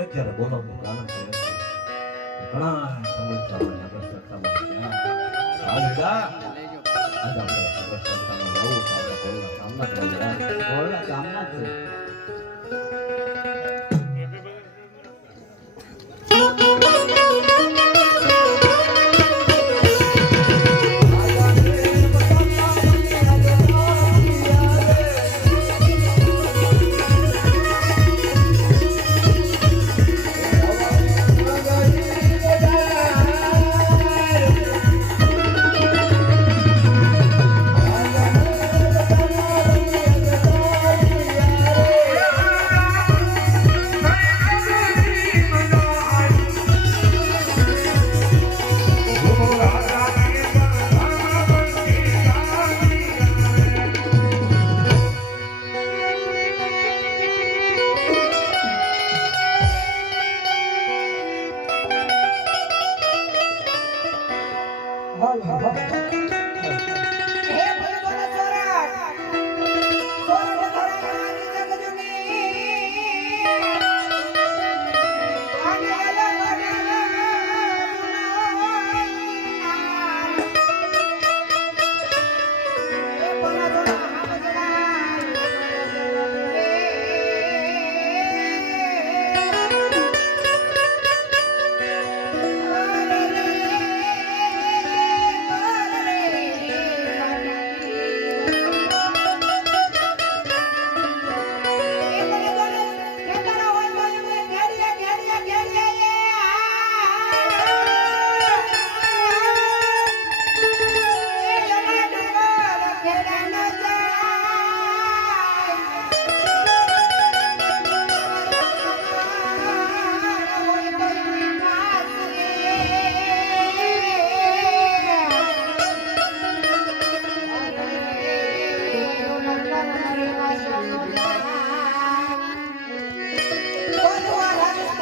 અત્યારે બોલાવવાનું કારણ છે ઘણા સમસ્યાઓ નગર ચર્ચામાં થયા. હાલડા, આજે આપણે નગર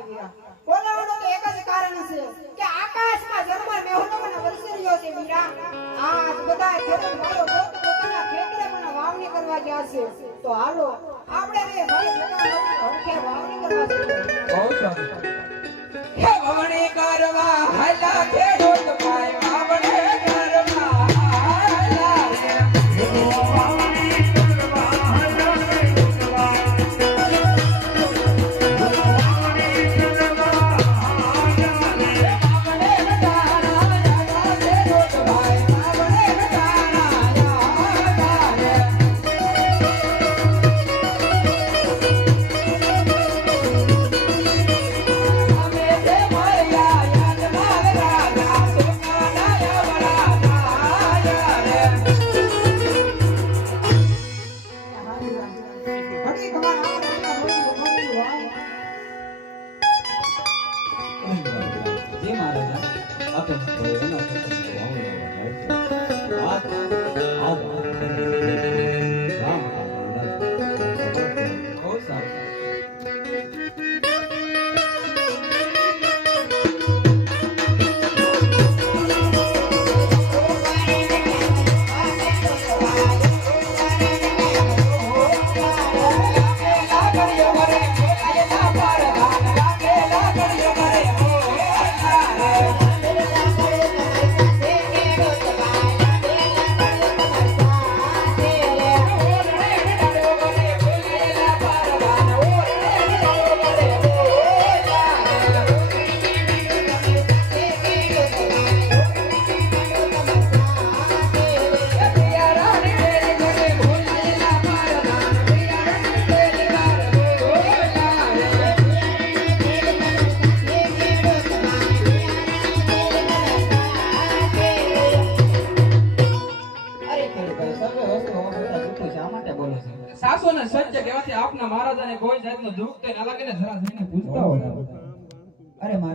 અરે હા બોલાવવાનું તો એક જ કારણ છે કે આકાશમાં ઝરમર મેહુલો વરસી રહ્યો છે વીરા આ બધા ખેડૂત ભાઈઓ પોત ખેતરે મને વાવણી કરવા ગયા છે. તો હાલો આપણે વાવણી કરવા જઈએ. બહુ સારું. હે વાવણી કરવા હાલા બાપના મહારાજાને કોઈ જાતનું દુઃખ તો અલગ લાગે ને જરા જઈને પૂછતા હોય. અરે